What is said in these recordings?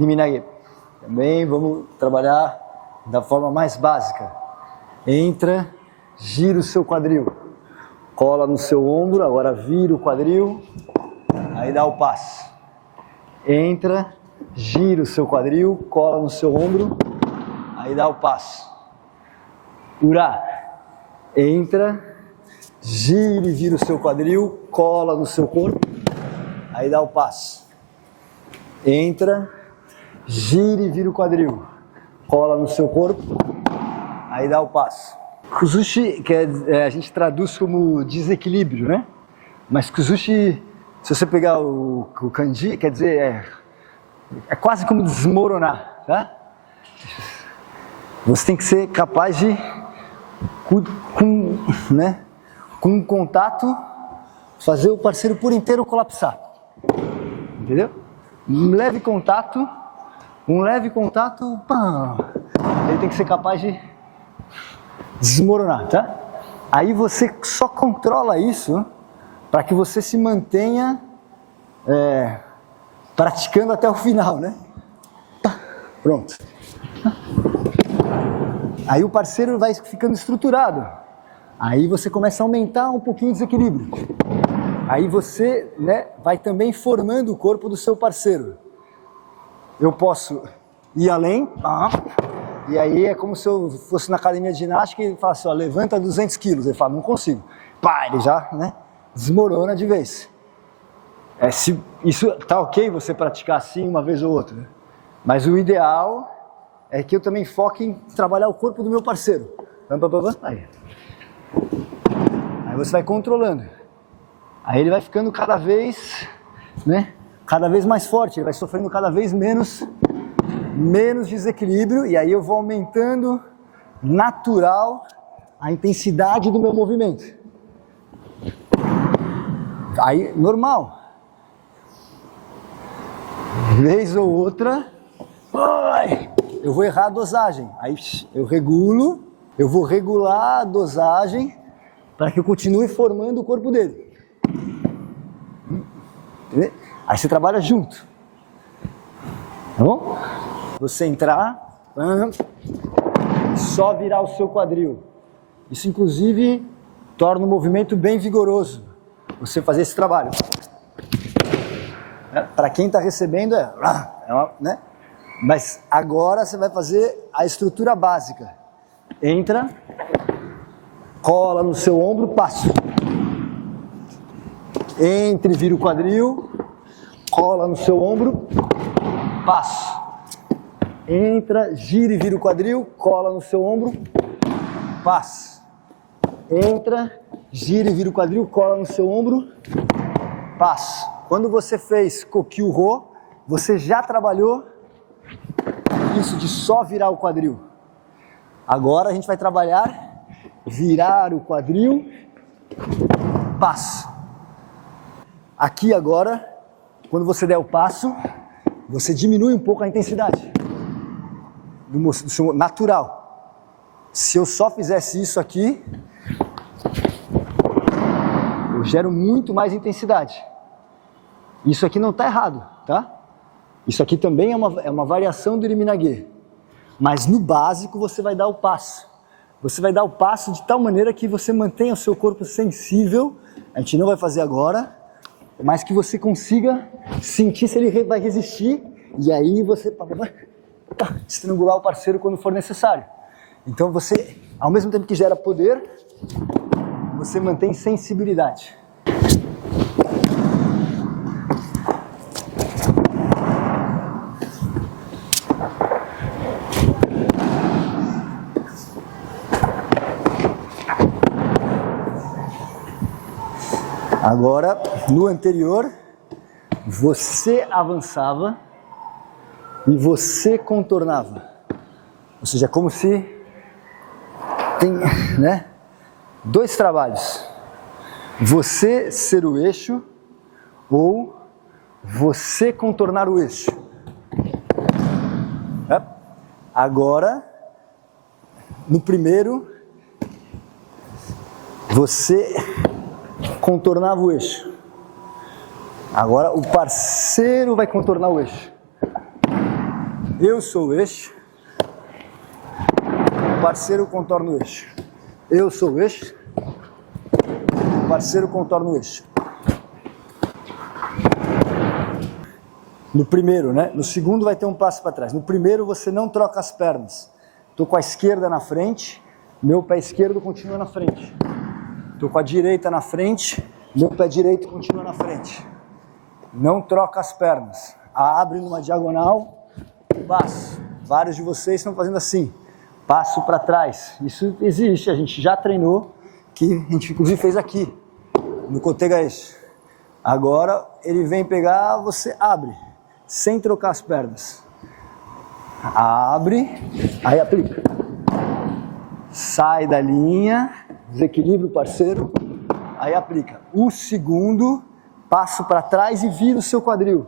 Iriminage. Também vamos trabalhar da forma mais básica. Entra, gira o seu quadril, cola no seu ombro, agora vira o quadril, aí dá o passo. Entra, gira o seu quadril, cola no seu ombro, aí dá o passo. Ura. Entra, gira e vira o seu quadril, cola no seu corpo, aí dá o passo. Entra, gira e vira o quadril, cola no seu corpo, aí dá o passo. Kuzushi, a gente traduz como desequilíbrio, né? Mas Kuzushi, se você pegar o kanji, quer dizer, é quase como desmoronar, tá? Você tem que ser capaz de, com um contato, fazer o parceiro por inteiro colapsar. Entendeu? Um leve contato, pá, ele tem que ser capaz de desmoronar, tá? Aí você só controla isso para que você se mantenha praticando até o final, né? Pronto. Aí o parceiro vai ficando estruturado. Aí você começa a aumentar um pouquinho o desequilíbrio. Aí você, vai também formando o corpo do seu parceiro. Eu posso ir além, e aí é como se eu fosse na academia de ginástica e falasse, ó, levanta 200 quilos. Ele fala, não consigo. Pá, ele já, desmorona de vez. Isso tá ok você praticar assim uma vez ou outra, né? Mas o ideal é que eu também foque em trabalhar o corpo do meu parceiro. Aí você vai controlando. Aí ele vai ficando cada vez mais forte, ele vai sofrendo cada vez menos desequilíbrio, e aí eu vou aumentando natural a intensidade do meu movimento. Aí, normal. Vez ou outra, eu vou errar a dosagem. Aí eu vou regular a dosagem para que eu continue formando o corpo dele. Entendeu? Aí você trabalha junto. Tá bom? Você entrar, só virar o seu quadril. Isso, inclusive, torna o movimento bem vigoroso. Você fazer esse trabalho. Para quem está recebendo, mas agora você vai fazer a estrutura básica. Entra, cola no seu ombro, passo. Entre, vira o quadril, cola no seu ombro, passo. Entra, gira e vira o quadril, cola no seu ombro, passo. Entra, gira e vira o quadril, cola no seu ombro, passo. Quando você fez Kokyu-Rho, você já trabalhou isso de só virar o quadril. Agora a gente vai trabalhar virar o quadril, passo. Aqui agora, quando você der o passo, você diminui um pouco a intensidade do seu natural. Se eu só fizesse isso aqui, eu gero muito mais intensidade. Isso aqui não está errado, tá? Isso aqui também é uma variação do Iriminage. Mas no básico você vai dar o passo. Você vai dar o passo de tal maneira que você mantenha o seu corpo sensível. A gente não vai fazer agora, mas que você consiga sentir se ele vai resistir. E aí você estrangular o parceiro quando for necessário. Então você, ao mesmo tempo que gera poder, você mantém sensibilidade. Agora, no anterior, você avançava e você contornava. Ou seja, como se tem, dois trabalhos. Você ser o eixo ou você contornar o eixo. Agora, no primeiro, você contornava o eixo. Agora o parceiro vai contornar o eixo. Eu sou o eixo. O parceiro contorna o eixo. Eu sou o eixo. O parceiro contorna o eixo. No primeiro, né? No segundo vai ter um passo para trás. No primeiro você não troca as pernas. Estou com a esquerda na frente, meu pé esquerdo continua na frente. Estou com a direita na frente, meu pé direito continua na frente. Não troca as pernas. Abre numa diagonal, passo. Vários de vocês estão fazendo assim. Passo para trás. Isso existe, a gente já treinou, que a gente inclusive fez aqui, no Kotegaeshi. Agora ele vem pegar, você abre, sem trocar as pernas. Abre, aí aplica. Sai da linha, desequilibra o parceiro, aí aplica. O segundo, passo para trás e vira o seu quadril.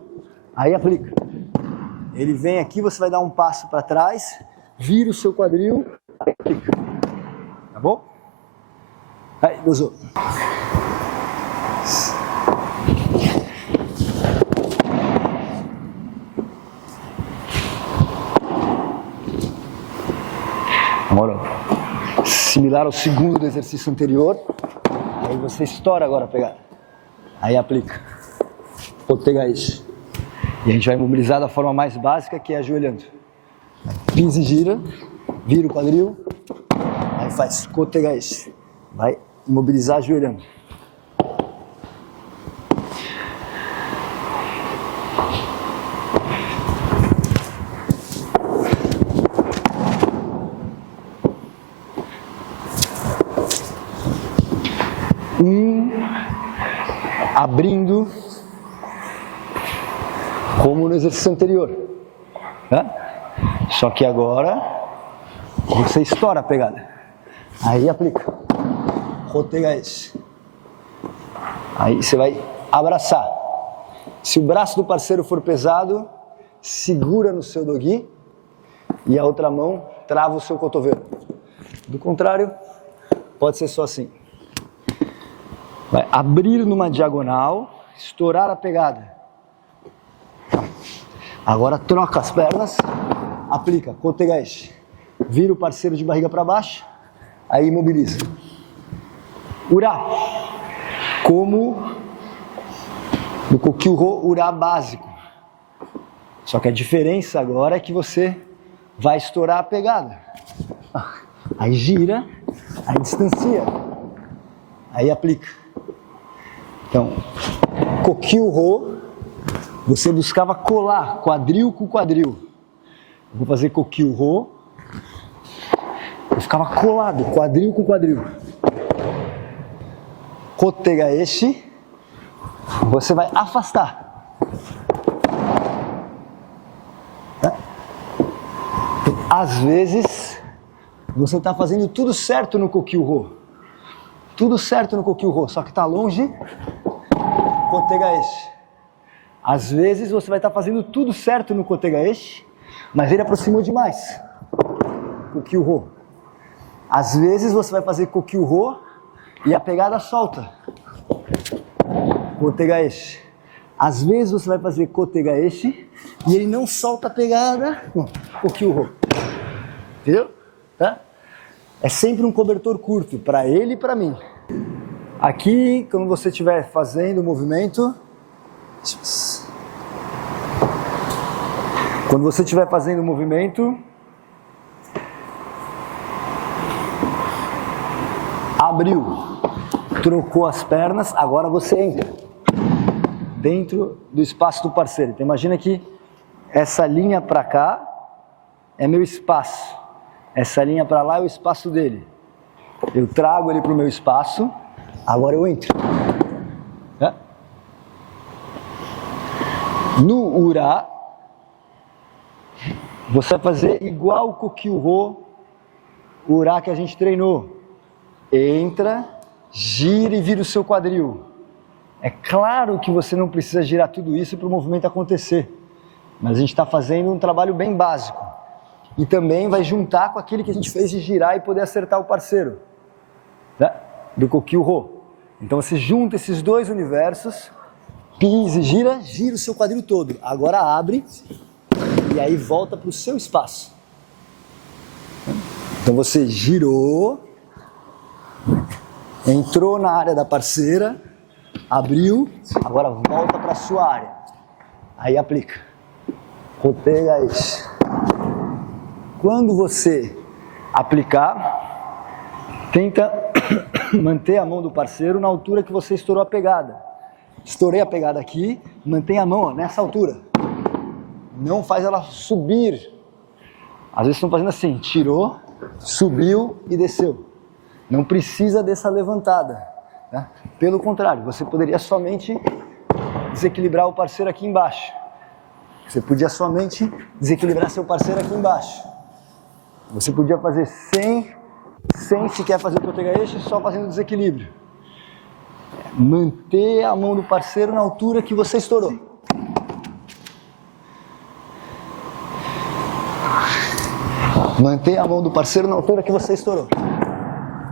Aí aplica. Ele vem aqui, você vai dar um passo para trás, vira o seu quadril, aí aplica. Tá bom? Aí, Dozo. Agora, similar ao segundo do exercício anterior, aí você estoura agora a pegada. Aí aplica. Kotegaeshi. E a gente vai imobilizar da forma mais básica, que é ajoelhando. Pisa e gira, vira o quadril, aí faz Kotegaeshi. Vai imobilizar ajoelhando. Abrindo, como no exercício anterior, né? Só que agora você estoura a pegada, aí aplica, Kotegaeshi. Aí você vai abraçar. Se o braço do parceiro for pesado, segura no seu dogi e a outra mão trava o seu cotovelo. Do contrário, pode ser só assim. Vai abrir numa diagonal, estourar a pegada. Agora troca as pernas, aplica Kotegaeshi. Vira o parceiro de barriga para baixo, aí imobiliza. Ura. Como no Kokyuho Ura básico. Só que a diferença agora é que você vai estourar a pegada. Aí gira, aí distancia, aí aplica. Então, Kokyuho, você buscava colar quadril com quadril. Eu vou fazer Kokyuho, eu ficava colado, quadril com quadril. Kotegaeshi, você vai afastar. Às vezes, você está fazendo tudo certo no Kokyuho. Tudo certo no Kokyuho, só que está longe, Kotegaeshi. Às vezes você vai estar fazendo tudo certo no Kotegaeshi, mas ele aproximou demais, Kokyuho. Às vezes você vai fazer Kokyuho e a pegada solta, Kotegaeshi. Às vezes você vai fazer Kotegaeshi e ele não solta a pegada, Kokyuho. Entendeu? Tá? É sempre um cobertor curto, para ele e para mim. Aqui, quando você estiver fazendo o movimento... Quando você estiver fazendo o movimento... Abriu, trocou as pernas, agora você entra dentro do espaço do parceiro. Então imagina que essa linha para cá é meu espaço. Essa linha para lá é o espaço dele. Eu trago ele para o meu espaço, agora eu entro. É? No Ura, você vai fazer igual o Kokyuho, o Ura que a gente treinou. Entra, gira e vira o seu quadril. É claro que você não precisa girar tudo isso para o movimento acontecer. Mas a gente está fazendo um trabalho bem básico. E também vai juntar com aquele que a gente fez de girar e poder acertar o parceiro, né? Do Kokyuho. Então você junta esses dois universos, pisa e gira o seu quadril todo. Agora abre, e aí volta para o seu espaço. Então você girou, entrou na área da parceira, abriu, agora volta para a sua área. Aí aplica. Kotega Ishi. Quando você aplicar, tenta manter a mão do parceiro na altura que você estourou a pegada. Estourei a pegada aqui, mantém a mão nessa altura. Não faz ela subir. Às vezes estão fazendo assim, tirou, subiu e desceu. Não precisa dessa levantada. Tá? Pelo contrário, você poderia somente desequilibrar o parceiro aqui embaixo. Você podia somente desequilibrar seu parceiro aqui embaixo. Você podia fazer sem sequer fazer o Kotega Ishi, só fazendo desequilíbrio. Manter a mão do parceiro na altura que você estourou. Manter a mão do parceiro na altura que você estourou.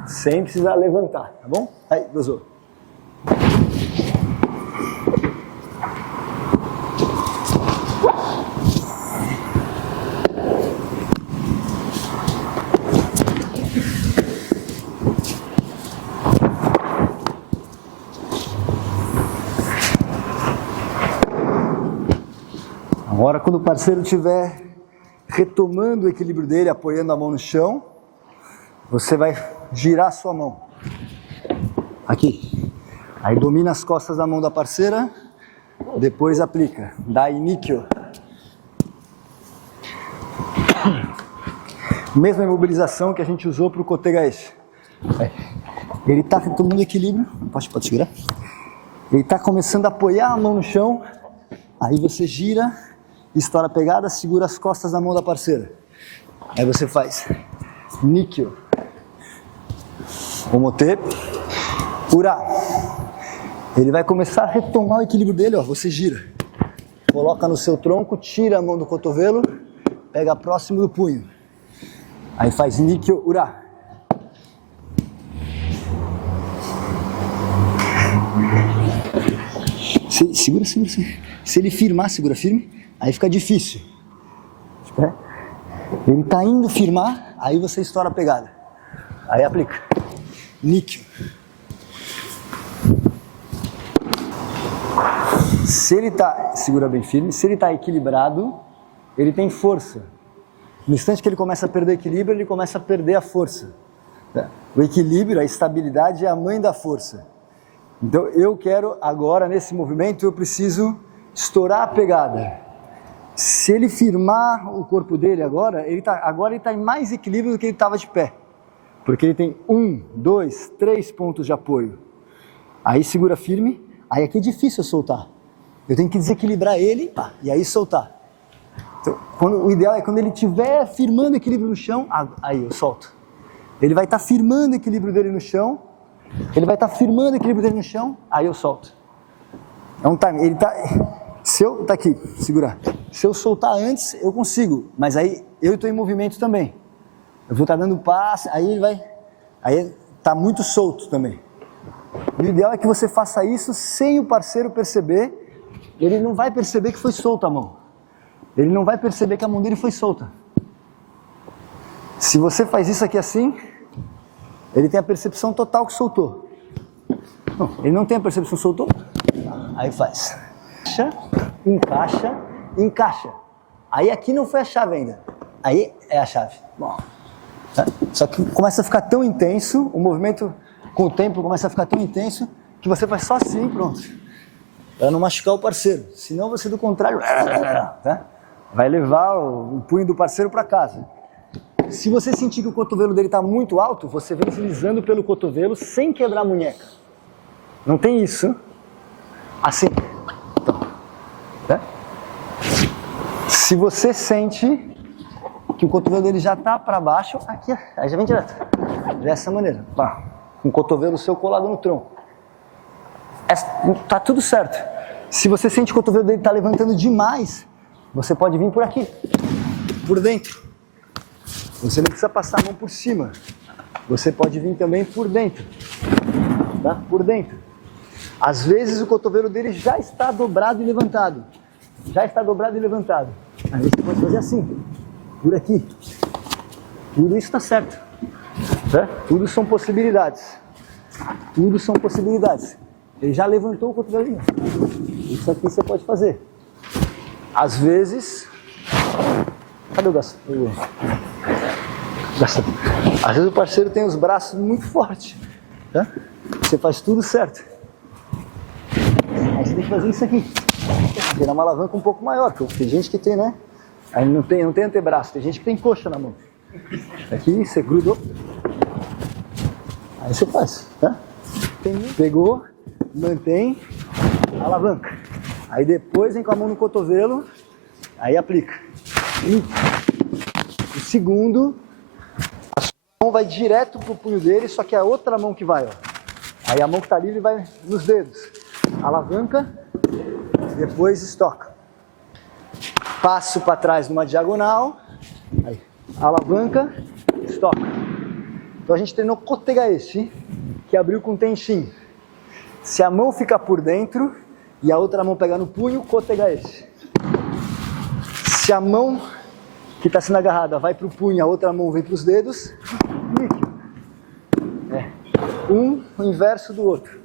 Sem precisar levantar, tá bom? Aí, gozou. Agora, quando o parceiro estiver retomando o equilíbrio dele, apoiando a mão no chão, você vai girar a sua mão. Aqui. Aí domina as costas da mão da parceira, depois aplica. Dai Nikyo. Mesma imobilização que a gente usou para o Kotega Ishi. Ele está retomando o equilíbrio. Pode segurar. Ele está começando a apoiar a mão no chão. Aí você gira, estoura a pegada, segura as costas da mão da parceira. Aí você faz Nikyo, Omote, Ura. Ele vai começar a retomar o equilíbrio dele, ó. Você gira. Coloca no seu tronco, tira a mão do cotovelo, pega próximo do punho. Aí faz Nikyo, Ura. Segura. Se ele firmar, segura firme, aí fica difícil. Ele está indo firmar, aí você estoura a pegada. Aí aplica. Nikyo. Se ele está, segura bem firme, se ele está equilibrado, ele tem força. No instante que ele começa a perder o equilíbrio, ele começa a perder a força. O equilíbrio, a estabilidade é a mãe da força. Então eu quero agora, nesse movimento, eu preciso estourar a pegada. Se ele firmar o corpo dele agora ele está em mais equilíbrio do que ele estava de pé. Porque ele tem 1, 2, 3 pontos de apoio. Aí segura firme, aí aqui é difícil eu soltar. Eu tenho que desequilibrar ele e aí soltar. Então, o ideal é quando ele estiver firmando o equilíbrio no chão, aí eu solto. Ele vai estar firmando o equilíbrio dele no chão, aí eu solto. É um time. Ele tá. Tá aqui, segurar. Se eu soltar antes, eu consigo, mas aí eu estou em movimento também. Eu vou estar dando passe, aí ele vai. Aí tá muito solto também. E o ideal é que você faça isso sem o parceiro perceber. Ele não vai perceber que foi solta a mão. Ele não vai perceber que a mão dele foi solta. Se você faz isso aqui assim, ele tem a percepção total que soltou. Não, ele não tem a percepção que soltou. Aí faz. Encaixa, encaixa. Aí aqui não foi a chave ainda. Aí é a chave. Bom, tá? Só que começa a ficar tão intenso, o movimento com o tempo começa a ficar tão intenso, que você faz só assim, pronto. Para não machucar o parceiro. Senão você, do contrário, tá? Vai levar o punho do parceiro para casa. Se você sentir que o cotovelo dele está muito alto, você vem deslizando pelo cotovelo sem quebrar a munheca. Não tem isso. Assim. Então, tá? Se você sente que o cotovelo dele já está para baixo, aqui, aí já vem direto. Dessa maneira. Pá. Com o cotovelo seu colado no tronco. Tá tudo certo. Se você sente que o cotovelo dele está levantando demais, você pode vir por aqui, por dentro. Você não precisa passar a mão por cima. Você pode vir também por dentro. Tá? Por dentro. Às vezes o cotovelo dele já está dobrado e levantado. Aí você pode fazer assim, por aqui. Tudo isso está certo. Tudo são possibilidades. Tudo são possibilidades. Ele já levantou o cotovelinho. Isso aqui você pode fazer. Às vezes... Cadê o Gastão? Às vezes o parceiro tem os braços muito fortes. Tá? Você faz tudo certo. Aí você tem que fazer isso aqui. Virar uma alavanca um pouco maior. Porque tem gente que tem, né? Aí não tem antebraço. Tem gente que tem coxa na mão. Aqui você grudou. Aí você faz. Tá? Pegou, mantém, alavanca. Aí depois vem com a mão no cotovelo. Aí aplica. E o segundo, a sua mão vai direto pro punho dele, só que é a outra mão que vai, ó. Aí a mão que tá livre vai nos dedos. Alavanca, depois estoca. Passo para trás numa diagonal, aí, alavanca, estoca. Então a gente treinou Kotegaeshi, que abriu com Tenshin. Se a mão ficar por dentro e a outra mão pegar no punho, Kotegaeshi. Se a mão que está sendo agarrada vai para o punho, a outra mão vem para os dedos, níquel. Um o inverso do outro.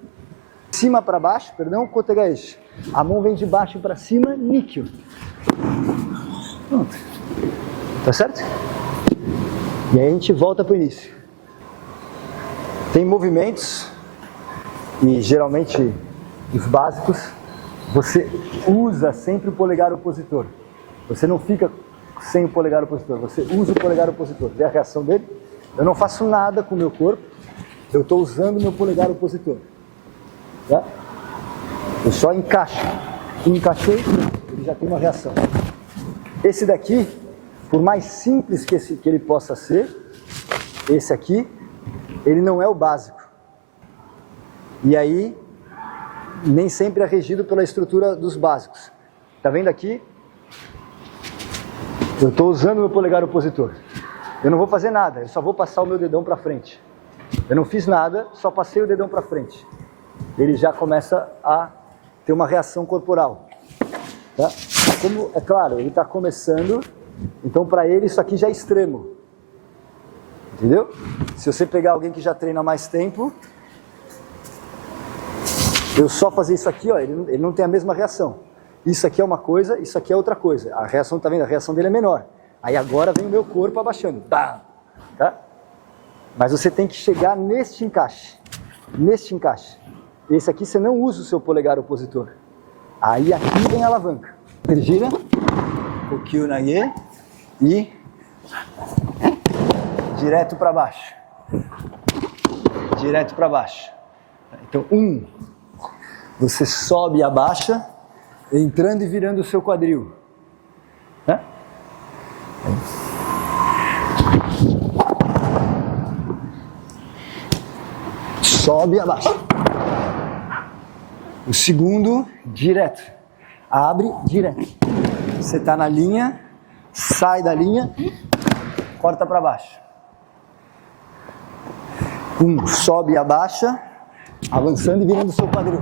De cima para baixo, perdão, Kotegaeshi. A mão vem de baixo para cima, níquel. Pronto. Tá certo? E aí a gente volta para o início. Tem movimentos, e geralmente os básicos, você usa sempre o polegar opositor. Você não fica sem o polegar opositor, você usa o polegar opositor. Vê a reação dele? Eu não faço nada com o meu corpo, eu estou usando o meu polegar opositor. Tá? Eu só encaixo. Encaixei, ele já tem uma reação. Esse daqui, por mais simples que ele possa ser, esse aqui, ele não é o básico. E aí, nem sempre é regido pela estrutura dos básicos. Tá vendo aqui? Eu estou usando o meu polegar opositor. Eu não vou fazer nada, eu só vou passar o meu dedão para frente. Eu não fiz nada, só passei o dedão para frente. Ele já começa a ter uma reação corporal. Tá? Como, é claro, ele está começando, então para ele isso aqui já é extremo. Entendeu? Se você pegar alguém que já treina há mais tempo, eu só fazer isso aqui, ó, ele não tem a mesma reação. Isso aqui é uma coisa, isso aqui é outra coisa. A reação, tá vendo? A reação dele é menor. Aí agora vem o meu corpo abaixando. Tá? Mas você tem que chegar neste encaixe. Neste encaixe. Esse aqui você não usa o seu polegar opositor. Aí aqui vem a alavanca. Ele gira. O Kyunage. E direto para baixo. Direto para baixo. Então, você sobe e abaixa, entrando e virando o seu quadril. Né? Sobe e abaixa. O segundo, direto. Abre, direto. Você está na linha, sai da linha, corta para baixo. Sobe e abaixa, avançando e virando o seu quadril.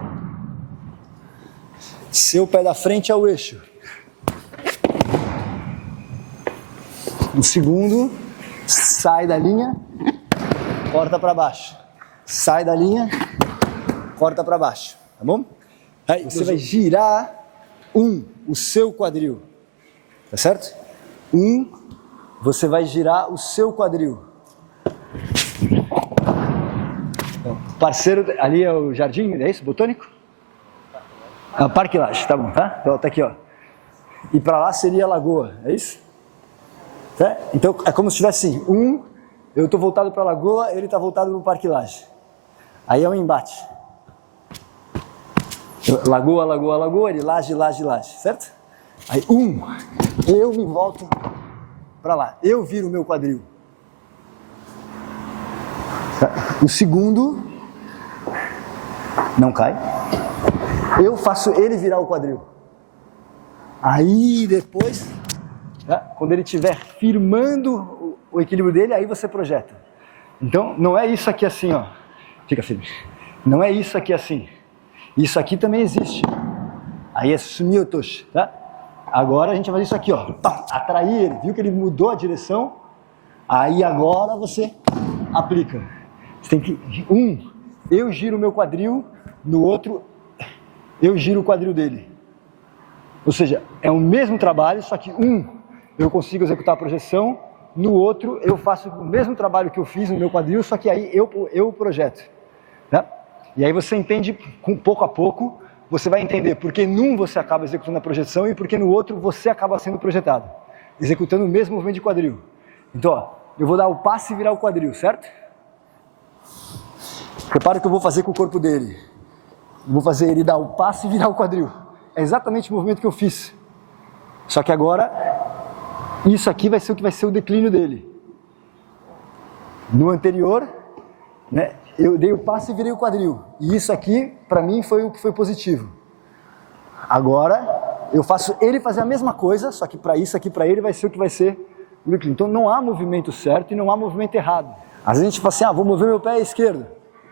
Seu pé da frente é o eixo. O segundo, sai da linha, corta para baixo. Sai da linha, corta para baixo. Tá bom? Aí você vai girar o seu quadril. Tá certo? Você vai girar o seu quadril. Então, parceiro, ali é o jardim, é isso? Botânico? Parque Lage, tá bom, tá? Então tá aqui, ó. E para lá seria a lagoa, é isso? Tá? Então é como se tivesse assim, eu estou voltado para a lagoa, ele está voltado para o Parque Lage. Aí é um embate. Lagoa, lagoa, lagoa, ele laje, laje, laje, certo? Aí eu me volto para lá, eu viro o meu quadril. O segundo não cai. Eu faço ele virar o quadril. Aí depois, quando ele estiver firmando o equilíbrio dele, aí você projeta. Então, não é isso aqui assim, ó. Fica firme. Não é isso aqui assim. Isso aqui também existe. Aí é sumiotoshi, tá? Agora a gente vai fazer isso aqui, ó. Pá, atrair ele. Viu que ele mudou a direção? Aí agora você aplica. Você tem que... eu giro o meu quadril, no outro, eu giro o quadril dele. Ou seja, é o mesmo trabalho, só que eu consigo executar a projeção, no outro eu faço o mesmo trabalho que eu fiz no meu quadril, só que aí eu projeto. Né? E aí você entende, pouco a pouco, você vai entender porque num você acaba executando a projeção e porque no outro você acaba sendo projetado, executando o mesmo movimento de quadril. Então, ó, eu vou dar o passe e virar o quadril, certo? Repara o que eu vou fazer com o corpo dele. Eu vou fazer ele dar o passe e virar o quadril. É exatamente o movimento que eu fiz. Só que agora, isso aqui vai ser o que vai ser o declínio dele. No anterior, né, eu dei o passe e virei o quadril. E isso aqui, para mim, foi o que foi positivo. Agora, eu faço ele fazer a mesma coisa, só que para isso aqui, para ele, vai ser o que vai ser o declínio. Então, não há movimento certo e não há movimento errado. Às vezes a gente fala assim, vou mover meu pé esquerdo.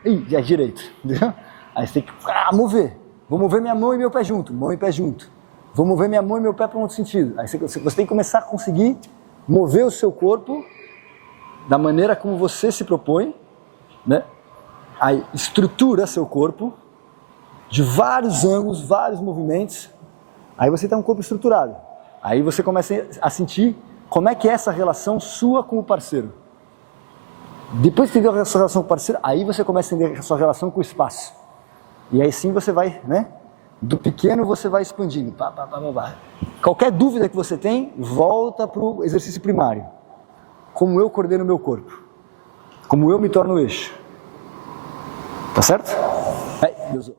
Ih, é direito. Entendeu? Aí você tem que mover. Vou mover minha mão e meu pé junto. Mão e pé junto. Vou mover minha mão e meu pé para um outro sentido. Aí você tem que começar a conseguir mover o seu corpo da maneira como você se propõe, né? Aí estrutura seu corpo de vários ângulos, vários movimentos. Aí você tem um corpo estruturado. Aí você começa a sentir como é que é essa relação sua com o parceiro. Depois que você entendeu a sua relação com o parceiro, aí você começa a entender a sua relação com o espaço. E aí sim você vai, né? Do pequeno você vai expandindo. Qualquer dúvida que você tem, volta para o exercício primário. Como eu coordeno o meu corpo. Como eu me torno o eixo. Tá certo? Deus.